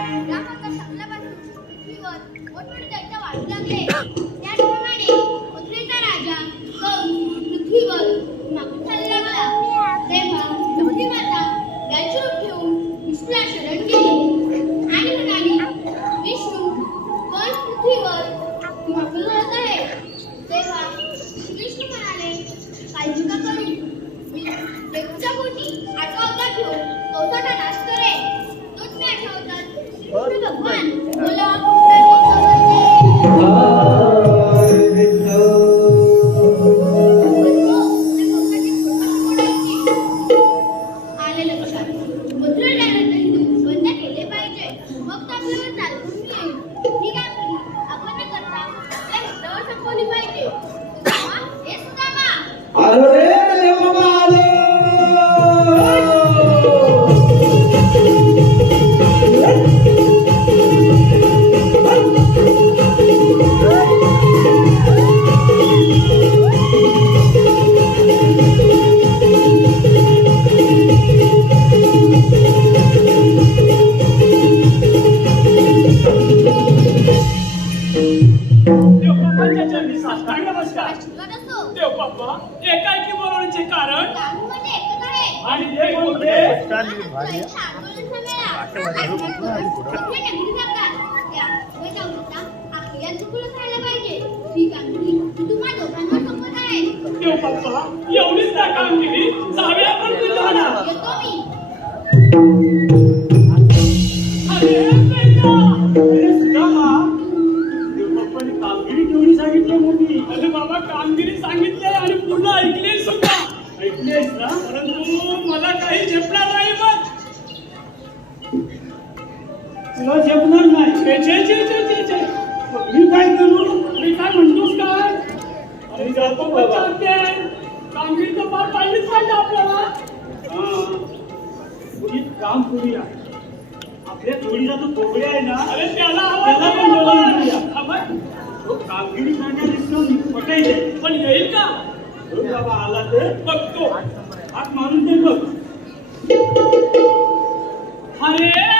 रामाचा पृथ्वीवर मोठमोठे दैत्य वाढू लागले? त्याचप्रमाणे पृथ्वीचा राजा कंस पृथ्वीवर मागून खाली तेव्हा धरती माता त्याचे रूप शरण गेली. आणि म्हणाली विष्णू कंस पृथ्वीवर मागून राहत आहे. तेव्हा विष्णू म्हणाले काळजी का करू? पोटी आठवा घेऊन कंसाचा one. देव बाप्पा एकाएकी बोलवण्याचे कारण? आणि ते एवढीच ना कामगिरी जाव्या पण तुझ्या काम करूया. आपल्या जोडीला जो कोबडे आहे ना अरे त्याला त्याला पण बोलावून घेऊया तो कामगिरी करण्यापेक्षा पटायचे. पण येईल का? बाबा आला तर बघतो. हात मारून ते बघ. अरे!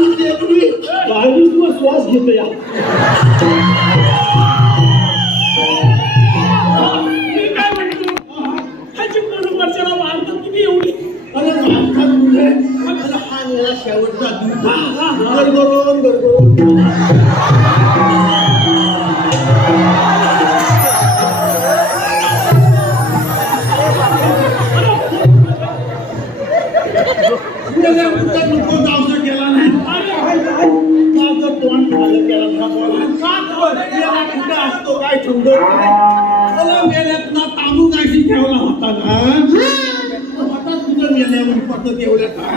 बावीस श्वास घेतो या मी वर्षाला वाढतात किती एवढी? मला शेवटचा दिवस बरोबर.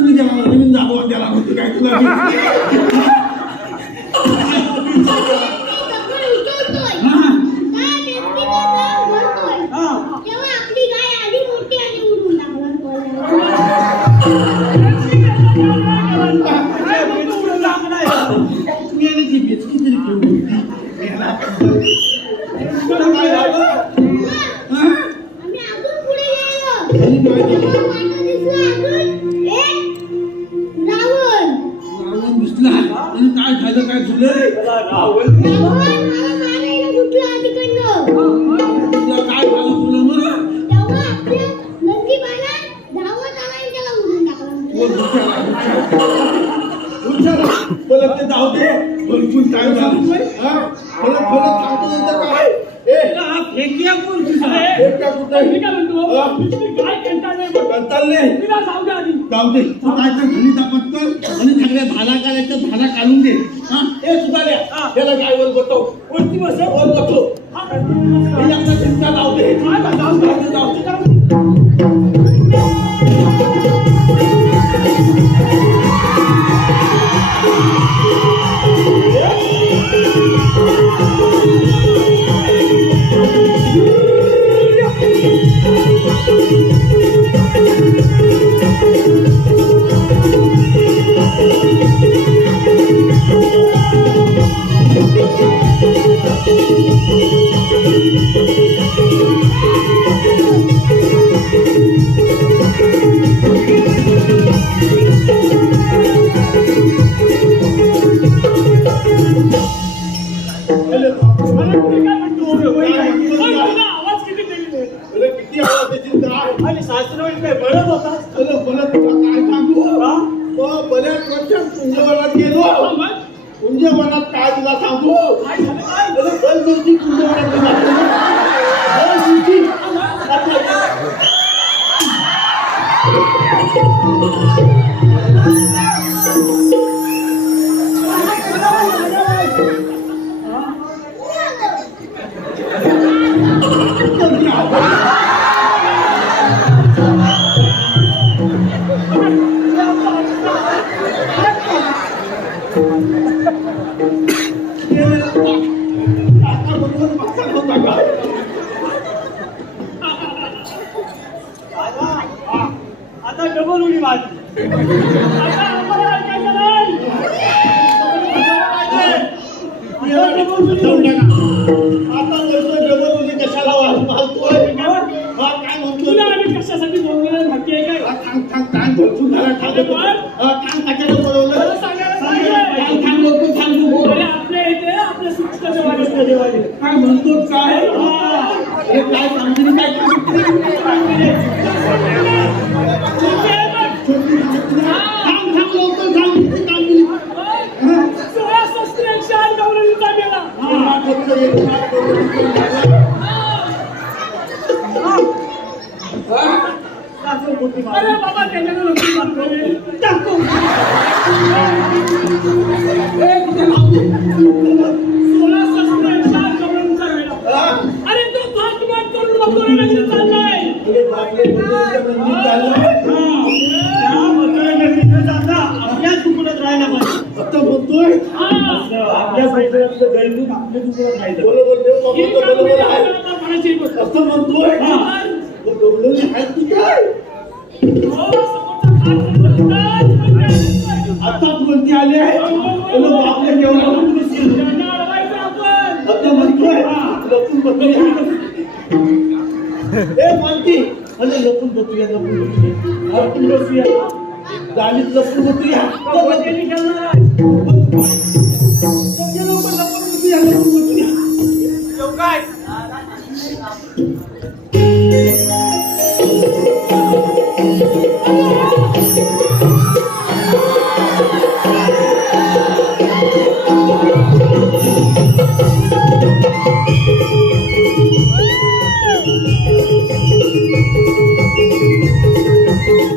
Ini di jalan ini nggak buat jalan lagi. परचून काय मला थोडं थांबू येतं काय? ए हा फेकिया मी ना जाऊ दे दे. तू काय तर घरी दापत कर आणि सगळ्या धाला काढायच्या धाला काढून दे. हा? ए सुधाऱ्या याला काय बोलतो आता डबल उडी मारली आता बोलतोय डबल उडी कशाला काय म्हणतोय? तुला आम्ही कशासाठी बोलवलं माहिती आहे काय थांब, थांब, थांब, भरपूर झाला. हा, थांब, कशाला बोलवलं? सांगायला बोल. अरे आपल्या इथे आपल्या सुटका देवाले देवाले काय म्हणतो काय हा. अरे काय सांगतो काय किती? हा? शस्त्रांशी आज गौरवीचा गेला हा, अरे बाबा? सोळा गेला. हा? अरे तो घातपात करून बकरवण्याचं चाललंय. आपल्याच कुकुरात राहायला पाहिजे. आता बोलतोय हा. आपल्या आपल्या राहायचं. बरोबर ही हा. ती काय आता कोणती आले आहे? त्याला बापले जेवढा त्यांना आता म्हणतोय लपून बसूया ए मानती अरे लपून बसूया लपून बसूया. लपून बसूया. गाडीत लपून बसूया.